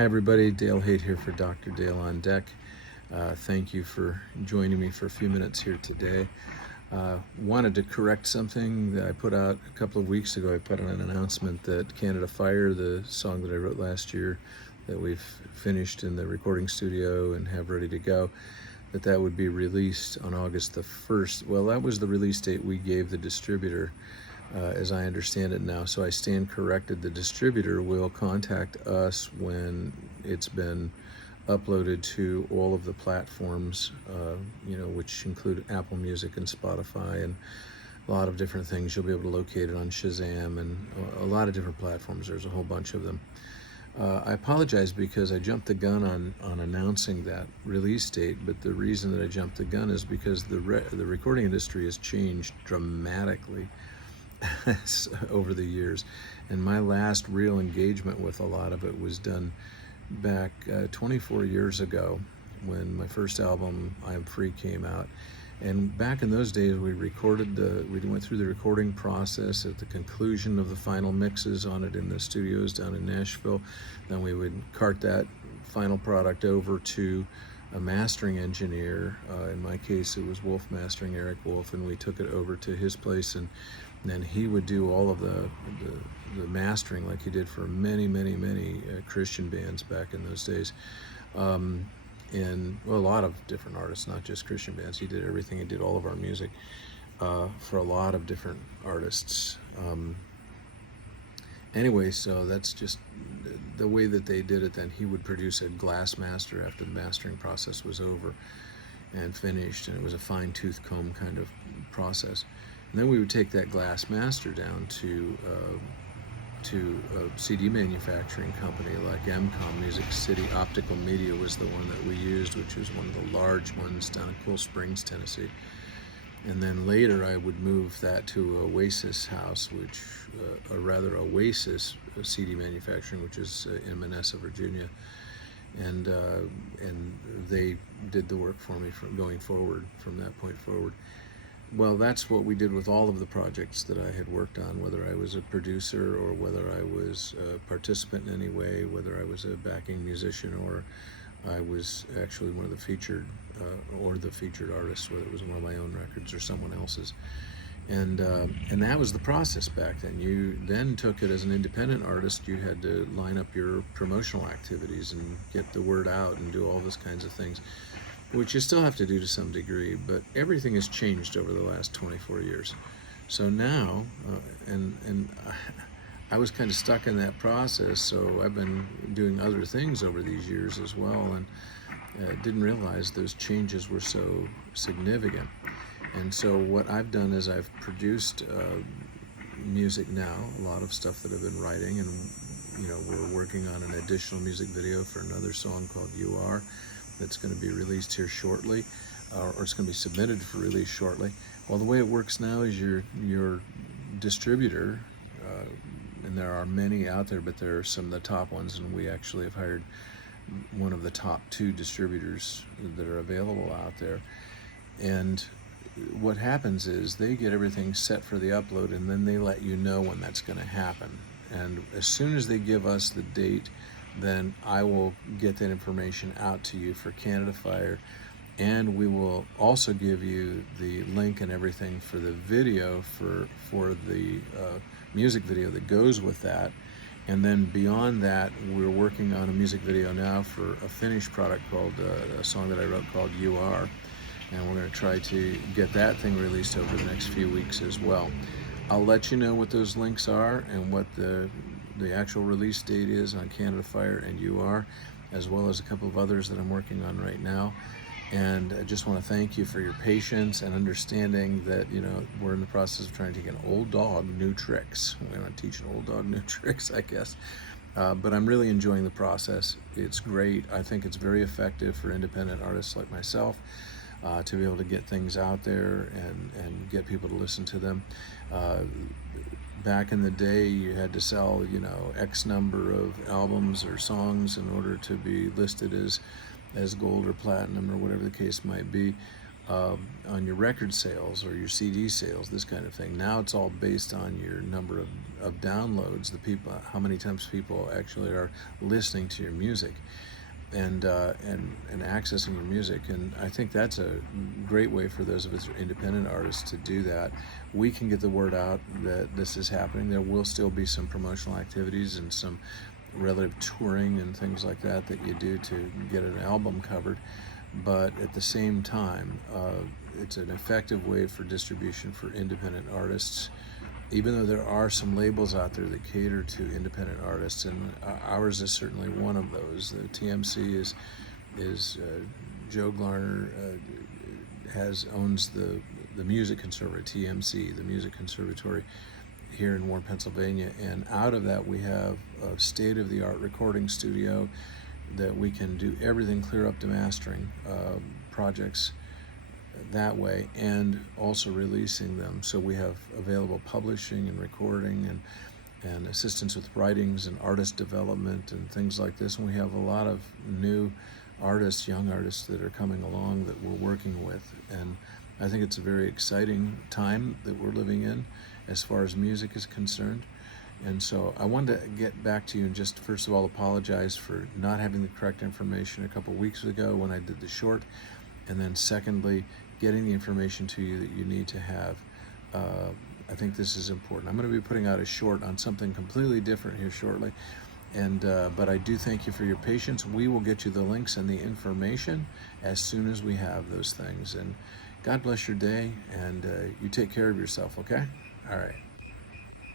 Hi everybody, Dale Haight here for Dr. Dale on Deck. Thank you for joining me for a few minutes here today. Wanted to correct something that I put out a couple of weeks ago. I put out an announcement that Canada Fire, the song that I wrote last year that we've finished in the recording studio and have ready to go, that would be released on August the 1st. Well, that was the release date we gave the distributor, as I understand it now. So I stand corrected. The distributor will contact us when it's been uploaded to all of the platforms, which include Apple Music and Spotify and a lot of different things. You'll be able to locate it on Shazam and a lot of different platforms. There's a whole bunch of them. I apologize because I jumped the gun on announcing that release date, but the reason that I jumped the gun is because the recording industry has changed dramatically over the years, and my last real engagement with a lot of it was done back 24 years ago when my first album, I Am Free, came out. And back in those days, we went through the recording process. At the conclusion of the final mixes on it in the studios down in Nashville, then we would cart that final product over to a mastering engineer. In my case, it was Wolf Mastering, Eric Wolf, and we took it over to his place, and then he would do all of the mastering like he did for many Christian bands back in those days. And well, a lot of different artists, not just Christian bands. He did everything. He did all of our music for a lot of different artists. Anyway, so that's just the way that they did it. Then he would produce a glass master after the mastering process was over and finished, and it was a fine-tooth comb kind of process. And then we would take that glass master down to a CD manufacturing company like MCOM, Music City Optical Media was the one that we used, which was one of the large ones down in Cool Springs, Tennessee. And then later I would move that to Oasis House, Oasis CD manufacturing, which is in Manessa, Virginia. And they did the work for me from that point forward. Well, that's what we did with all of the projects that I had worked on, whether I was a producer or whether I was a participant in any way, whether I was a backing musician or I was actually one of the featured artists, whether it was one of my own records or someone else's. And that was the process back then. You then took it as an independent artist. You had to line up your promotional activities and get the word out and do all those kinds of things, which you still have to do to some degree, but everything has changed over the last 24 years. So now, and I was kind of stuck in that process, so I've been doing other things over these years as well, and didn't realize those changes were so significant. And so what I've done is I've produced music now, a lot of stuff that I've been writing, and we're working on an additional music video for another song called You Are, that's going to be released here shortly, or it's going to be submitted for release shortly. Well, the way it works now is your distributor, and there are many out there, but there are some of the top ones, and we actually have hired one of the top 2 distributors that are available out there. And what happens is they get everything set for the upload, and then they let you know when that's going to happen. And as soon as they give us the date, then I will get that information out to you for Canada Fire, and we will also give you the link and everything for the video for the music video that goes with that. And then beyond that, we're working on a music video now for a finished product called a song that I wrote called You Are, and we're going to try to get that thing released over the next few weeks as well. I'll let you know what those links are and what the actual release date is on Canada Fire and You Are, as well as a couple of others that I'm working on right now. And I just want to thank you for your patience and understanding that we're in the process of trying to teach an old dog new tricks. We're going to teach an old dog new tricks, I guess. But I'm really enjoying the process. It's great. I think it's very effective for independent artists like myself to be able to get things out there and get people to listen to them. Back in the day, you had to sell, X number of albums or songs in order to be listed as gold or platinum or whatever the case might be. on your record sales or your CD sales, this kind of thing. Now it's all based on your number of downloads, the people, how many times people actually are listening to your music and accessing your music. And I think that's a great way for those of us who are independent artists to do that. We can get the word out that this is happening. There will still be some promotional activities and some relative touring and things like that that you do to get an album covered. But at the same time, it's an effective way for distribution for independent artists, even though there are some labels out there that cater to independent artists, and ours is certainly one of those. The TMC is Joe Glarner owns the Music Conservatory, TMC, the Music Conservatory here in Warren, Pennsylvania, and out of that we have a state-of-the-art recording studio that we can do everything clear up to mastering projects that way, and also releasing them. So we have available publishing and recording and assistance with writings and artist development and things like this. And we have a lot of new artists, young artists that are coming along that we're working with. And I think it's a very exciting time that we're living in as far as music is concerned. And so I wanted to get back to you and just first of all apologize for not having the correct information a couple weeks ago when I did the short, and then secondly, getting the information to you that you need to have. I think this is important. I'm going to be putting out a short on something completely different here shortly, and but I do thank you for your patience. We will get you the links and the information as soon as we have those things. And God bless your day, and you take care of yourself, okay? All right.